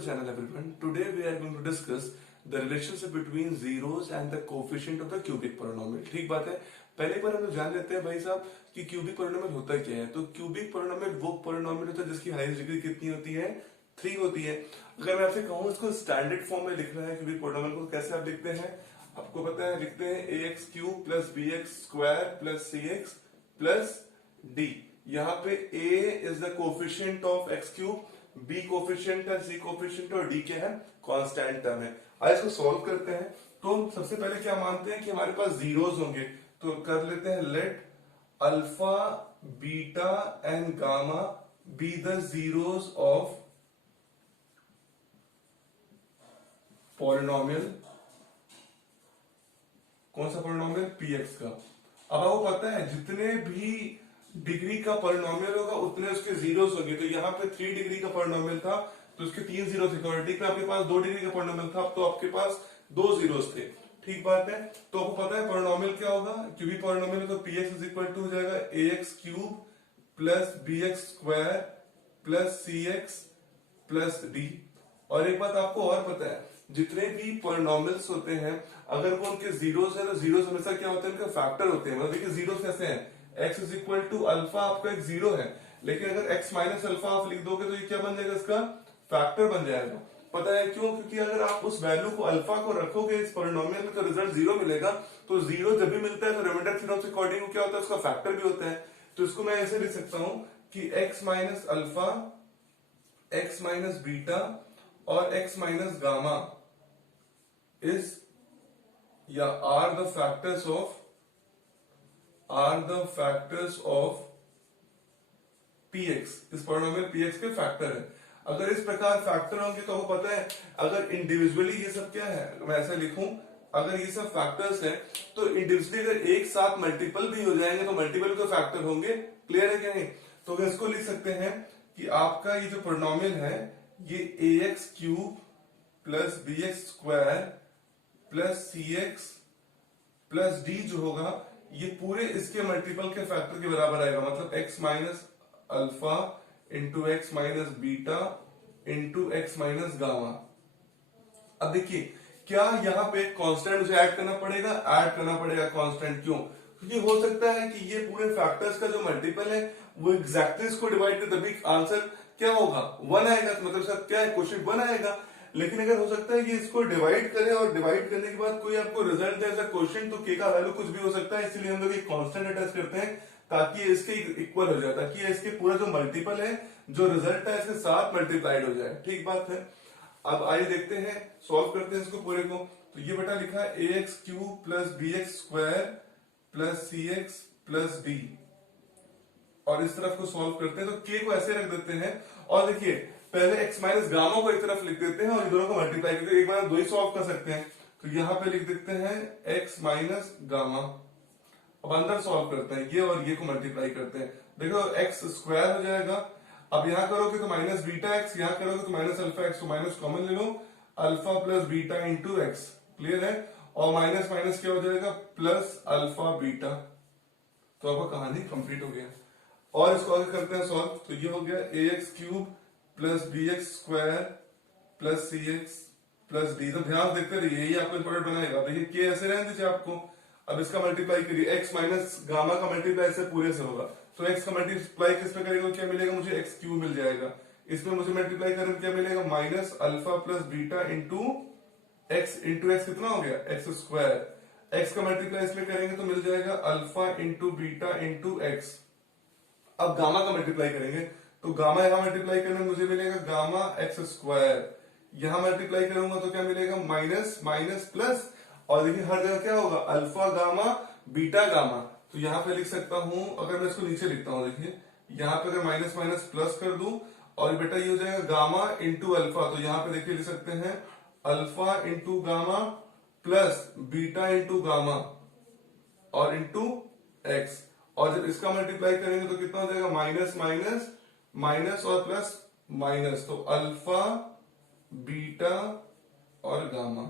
the channel everyone. Today we are going to discuss the relationship between zeros and the coefficient of the cubic polynomial. ठीक बात है। पहले बार हम लोग जान लेते हैं भाई साहब कि क्यूबिक पोलिनोमियल होता क्या है। तो क्यूबिक पोलिनोमियल वो पोलिनोमियल होता है जिसकी हाईएस्ट डिग्री कितनी होती है, 3 होती है। अगर मैं आपसे कहूँ इसको स्टैंडर्ड फॉर्म में लिखना है क्यूबिक पोलिनोमियल को, कैसे आप लिखते हैं आपको पता है, लिखते हैं ax cube plus bx square plus cx plus d। यहाँ पे a is the coefficient of x cube, b coefficient है, c कोफिशिएंट और d क्या है, कांस्टेंट टर्म है। आज इसको सॉल्व करते हैं। तो हम सबसे पहले क्या मानते हैं कि हमारे पास जीरोस होंगे, तो कर लेते हैं let alpha beta and gamma be the zeros of polynomial. कौन सा पॉलिनोमियल, px का। अब आपको पता है जितने भी डिग्री का पॉलिनोमियल होगा उतने उसके जीरोस होंगे। तो यहाँ पे 3 डिग्री का पॉलिनोमियल था तो उसके 3 जीरो थे। क्वाड्रेटिक में आपके पास 2 डिग्री का पॉलिनोमियल था तो आपके पास 2 जीरोस थे। ठीक बात है। तो आपको पता है पॉलिनोमियल क्या होगा, क्यूबिक पॉलिनोमियल, तो px इज इक्वल टू हो जाएगा ax cube plus bx square plus cx plus d। और एक बात आपको और पता है, जितने भी पॉलिनोमियल्स होते हैं अगर वो उनके जीरोस है तो जीरोस हमेशा क्या होते हैं, उनके फैक्टर होते हैं। मतलब देखिए जीरोस कैसे हैं, x is equal to alpha आपका एक जीरो है, लेकिन अगर x माइनस अल्फा आप लिख दोगे तो ये क्या बन जाएगा, इसका फैक्टर बन जाएगा। पता है क्यों, क्योंकि अगर आप उस वैल्यू को अल्फा को रखोगे इस पॉलिनोमियल में तो रिजल्ट जीरो मिलेगा। तो जीरो जब भी मिलता है तो रिमाइंडर थ्योरम से अकॉर्डिंग क्या होता है, उसका फैक्टर भी होता है। तो इसको मैं ऐसे लिख सकता हूं कि x minus alpha, x minus beta और x माइनस गामा इज या are the factors of px। इस पॉलिनोमियल px के फैक्टर है। अगर इस प्रकार फैक्टर होंगे तो आपको पता है अगर इंडिविजुअली ये सब क्या है, मैं ऐसा लिखूं, अगर ये सब फैक्टर्स हैं तो इंडिविजुअली अगर एक साथ मल्टीपल भी हो जाएंगे तो मल्टीपल के फैक्टर होंगे। क्लियर है क्या नहीं। तो अगर इसको लिख सकते हैं कि आपका ये जो पॉलिनोमियल है ये ax cube plus bx square plus cx plus d जो होगा ये पूरे इसके मल्टीपल के फैक्टर के बराबर आएगा। मतलब x minus alpha into x minus beta into x minus gamma. अब देखिए क्या यहाँ पे कांस्टेंट मुझे ऐड करना पड़ेगा, ऐड करना पड़ेगा कांस्टेंट। क्यों, क्योंकि हो सकता है कि ये पूरे फैक्टर्स का जो मल्टीपल है वो एग्जैक्टली इसको डिवाइड करे तभी आंसर क्या होगा, 1 आएगा। तो मतलब सर क्या है, क्वेश्चन 1 आएगा। लेकिन अगर हो सकता है कि इसको डिवाइड करे और डिवाइड करने के बाद कोई आपको रिजल्ट दे एज क्वेश्चन, तो के का वैल्यू कुछ भी हो सकता है। इसलिए हम लोग एक कांस्टेंट अटैच करते हैं ताकि इसके इक्वल हो जाए, ताकि इसके पूरा जो मल्टीपल है जो रिजल्ट है इसके साथ मल्टीप्लाइड हो जाए। ठीक बात है। अब आइए देखते हैं, सॉल्व करते हैं इसको पूरे को। तो ये बेटा लिखा है ax cube plus bx square plus cx plus d, और इस तरफ को सॉल्व करते हैं तो k को ऐसे रख देते हैं। और देखिए पहले x माइनस गामा को एक तरफ लिख देते हैं और इन दोनों को मल्टीप्लाई करके एक बार दो ही सॉल्व कर सकते हैं। तो यहाँ पे लिख देते हैं x माइनस गामा। अब अंदर सॉल्व करते हैं, ये और ये को मल्टीप्लाई करते हैं। देखो x स्क्वायर हो जाएगा। अब यहां करोगे तो माइनस बीटा एक्स, यहां करोगे तो माइनस अल्फा एक्स, तो माइनस कॉमन ले लो, alpha plus beta into x. Clear है। और माइनस माइनस क्या हो जाएगा, प्लस अल्फा बीटा। तो आपका कहानी कंप्लीट हो गया। और इसको आगे करते हैं सॉल्व। तो ये हो गया ax cube plus bx square plus cx plus d। तो ध्यान देखते रहिए, यही आपको इंपॉर्टेंट बनाएगा। देखिए के ऐसे रहने दीजिए आपको। अब इसका मल्टीप्लाई करिए, x माइनस गामा का मल्टीप्लाई से पूरे से होगा। तो x का मल्टीप्लाई किस पे करेगा, क्या मिलेगा मुझे, x क्यूब मिल जाएगा। इसमें मुझे मल्टीप्लाई करेंगे क्या मिलेगा, minus alpha plus beta into x कितना हो गया, एक्स स्क्वायर। x का मल्टीप्लाई इसमें करेंगे तो मिल जाएगा alpha into beta into x. अब गामा का मल्टीप्लाई करेंगे तो गामा यहां मल्टीप्लाई करने मुझे मिलेगा गामा एक्स स्क्वायर। यहां मल्टीप्लाई करूंगा तो क्या मिलेगा, माइनस माइनस प्लस। और देखिए हर जगह क्या होगा, अल्फा गामा बीटा गामा। तो यहां पे लिख सकता हूं, अगर मैं इसको नीचे लिखता हूं, देखिए यहां पे अगर माइनस माइनस प्लस कर दूं और बेटा ये हो जाएगा गामा इंटू अल्फा। तो यहां पे देखिए लिख सकते हैं alpha into gamma plus beta into gamma और इंटू एक्स। और जब इसका मल्टीप्लाई करेंगे तो कितना हो जाएगा, माइनस माइनस माइनस और प्लस माइनस, तो अल्फा बीटा और गामा।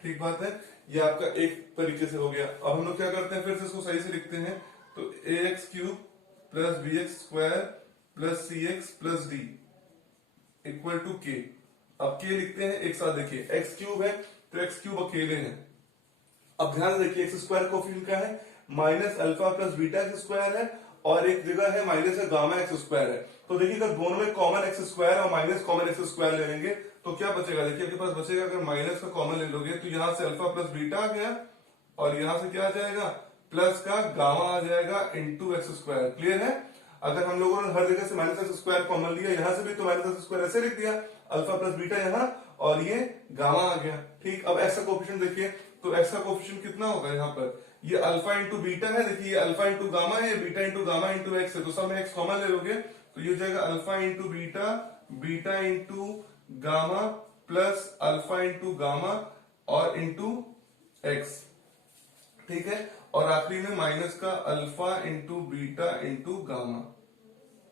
ठीक बात है। ये आपका एक तरीके से हो गया। अब हम लोग क्या करते हैं, फिर से इसको सही से लिखते हैं। तो ax cube plus bx square plus cx plus d equal to k। अब के लिखते हैं एक साथ, देखिए एक्स क्यूब है तो एक्स क्यूब अकेले हैं। अब ध्यान देखिए एक्स स्क्वायर कोफिशिएंट क्या है, minus alpha plus beta x square है, और एक जगह है माइनस है गामा एक्स स्क्वायर है। तो देखिए अगर दोनों में कॉमन एक्स स्क्वायर और माइनस कॉमन एक्स स्क्वायर ले लेंगे तो क्या बचेगा, देखिए आपके पास बचेगा, अगर माइनस का कॉमन ले लोगे तो यहां से अल्फा प्लस बीटा आ गया, और यहां से क्या आ जाएगा, प्लस का गामा आ जाएगा इंटू एक्स स्क्वायर। क्लियर है। अगर हम लोगों ने हर जगह से माइनस एक्स स्क्वायर कॉमन लिया, यहां से भी तो माइनस एक्स स्क्वायर ऐसे लिख दिया, अल्फा प्लस बीटा यहाँ और ये गामा आ गया। ठीक, अब एक्स का कोफिशिएंट देखिए, तो एक्स का कोफिशिएंट कितना होगा यहाँ पर, ये अल्फा इंटू बीटा है, देखिए ये अल्फा इंटू गामा है, ये beta into gamma into x है, तो सब में एक्स कॉमन ले लोगे तो ये हो जाएगा alpha into beta, beta into gamma plus alpha into gamma और इंटू एक्स। ठीक है, और आखिरी में माइनस का alpha into beta into gamma.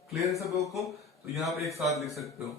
Clear है सब लोगों को, तो यहाँ पे एक साथ लिख सकते हो।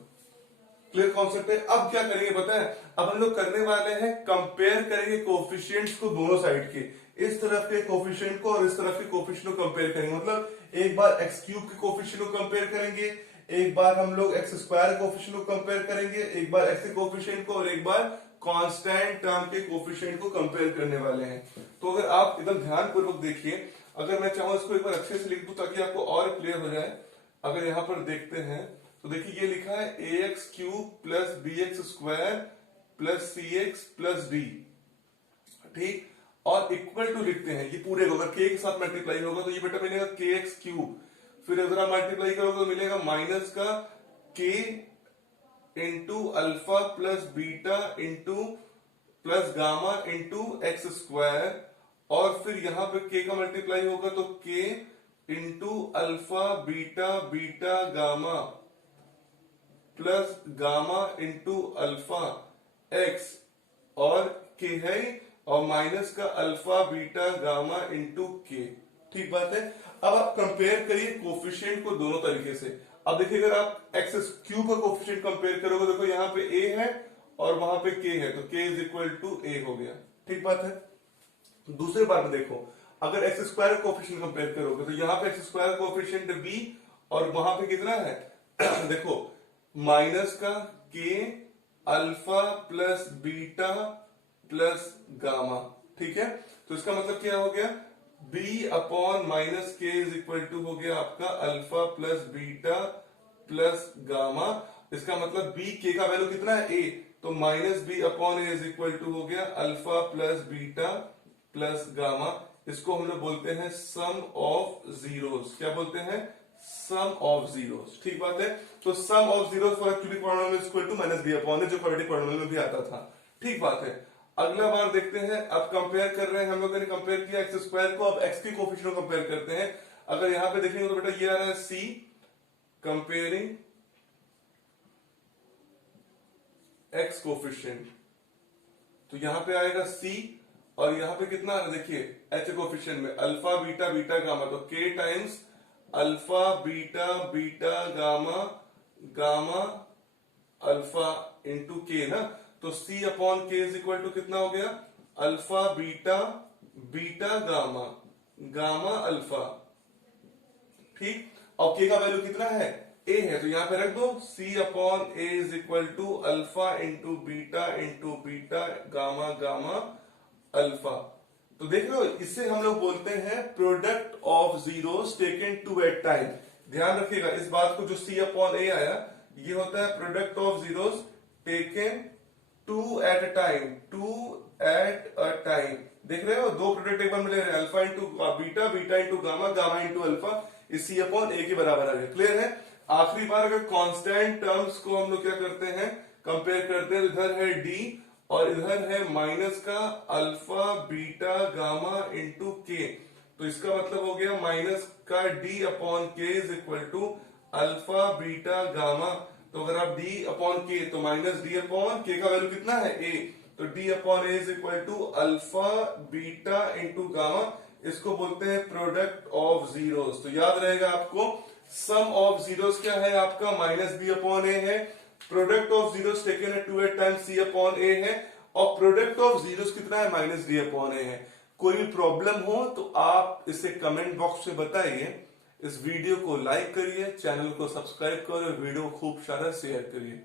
क्लियर कॉन्सेप्ट है। अब क्या करेंगे पता है, अब हम लोग करने वाले हैं कंपेयर करेंगे कोफिशिएंट्स को दोनों साइड के, इस तरफ के कोफिशिएंट को और इस तरफ के कोफिशिएंट को कंपेयर करेंगे। मतलब एक बार एक्स क्यूब के कोफिशिएंट को कंपेयर करेंगे, एक बार हम लोग एक्स स्क्वायर कोफिशिएंट को कंपेयर करेंगे, एक बार एक्स के कोफिशिएंट को और एक बार कांस्टेंट टर्म के कोफिशिएंट को कंपेयर करने वाले हैं। तो अगर आप एकदम ध्यान पूर्वक देखिए, अगर मैं चाहूं इसको एक बार अच्छे से लिख दूं ताकि आपको और क्लियर हो जाए। अगर यहां पर देखते हैं तो देखिए ये लिखा है a x cube plus b x square plus c x plus d. ठीक, और इक्वल टू लिखते हैं ये पूरे को, अगर के के साथ मल्टीप्लाई होगा तो ये बेटा मिलेगा के एक्स क्यूब, फिर अगर आप मल्टीप्लाई करोगे तो मिलेगा माइनस का के into alpha plus beta into plus gamma into x square, और फिर यहां पे के का मल्टीप्लाई होगा तो के into alpha beta beta gamma plus gamma into alpha x, और के है और माइनस का अल्फा बीटा गामा इंटू के। ठीक बात है। अब आप कंपेयर करिए कोफिशिएंट को दोनों तरीके से। अब देखिए अगर आप एक्स क्यूब का कोफिशिएंट कंपेयर करोगे, देखो यहाँ पे ए है और वहां पे के है, तो के इज इक्वल टू ए हो गया। ठीक बात है। दूसरे बार में देखो, अगर एक्स स्क्वायर कोफिशिएंट कंपेयर करोगे तो यहाँ पे एक्स स्क्वायर कोफिशिएंट बी और वहां पे कितना है देखो माइनस का के alpha plus beta plus gamma. ठीक है, तो इसका मतलब क्या हो गया, b अपॉन माइनस के इज इक्वल टू हो गया आपका alpha plus beta plus gamma. इसका मतलब b के का वैल्यू कितना है a, तो minus B upon A is equal to हो गया alpha plus beta plus gamma. इसको हम लोग बोलते हैं सम ऑफ जीरोस। क्या बोलते हैं, सम ऑफ जीरोस। ठीक बात है। तो sum of zeros for cubic polynomial is equal to minus B upon a, जो क्वाड्रेटिक पॉलिनोमियल में भी आता था। ठीक बात है। अगला बार देखते हैं, अब कंपेयर कर रहे हैं, हम लोगों ने कंपेयर किया एक्स स्क्वायर को, अब एक्स के कोफिशिएंट को कंपेयर करते हैं। अगर यहां पे देखेंगे तो बेटा ये आ रहा है सी कंपेयरिंग एक्स कोफिशिएंट, तो यहां पे आएगा सी, और यहां पे कितना देखिए एच कोफिशिएंट में अल्फा बीटा बीटा गामा, तो के times alpha beta beta gamma gamma alpha into के ना, तो C अपॉन के इज इक्वल टू कितना हो गया, alpha beta beta gamma gamma alpha. ठीक, और के का वैल्यू कितना है, A है, तो यहां पे रख दो C upon A is equal to alpha into beta gamma gamma alpha. तो देख लो, इससे हम लोग बोलते हैं product of zeros taken two at time. ध्यान रखिएगा इस बात को, जो C अपॉन ए आया ये होता है product of zeros taken two at a time, two at a time. देख रहे हो, दो प्रोडक्ट एक बार मिले रहे, alpha into beta beta into gamma gamma into alpha, इस C अपॉन ए के बराबर आ गया। क्लियर है। आखिरी बार अगर कांस्टेंट टर्म्स को हम लोग क्या करते हैं, कंपेयर करते हैं, इधर है डी और इधर है माइनस का अल्फा बीटा गामा इंटू के, तो इसका मतलब हो गया माइनस का डी अपॉन के is equal to alpha beta gamma. तो अगर आप डी अपॉन के, तो माइनस डी अपॉन के का वैल्यू कितना है ए, तो D upon A is equal to alpha beta into gamma. इसको बोलते हैं प्रोडक्ट ऑफ जीरोस। तो याद रहेगा आपको, सम ऑफ जीरोस क्या है आपका, माइनस बी अपॉन ए है, प्रोडक्ट ऑफ जीरोस टेकन है two at times c upon a है, और प्रोडक्ट ऑफ जीरोस कितना है, माइनस डी अपॉन ए है। कोई भी प्रॉब्लम हो तो आप इसे कमेंट बॉक्स में बताइए। इस वीडियो को लाइक करिए, चैनल को सब्सक्राइब करिए, वीडियो को खूब सारा शेयर करिए।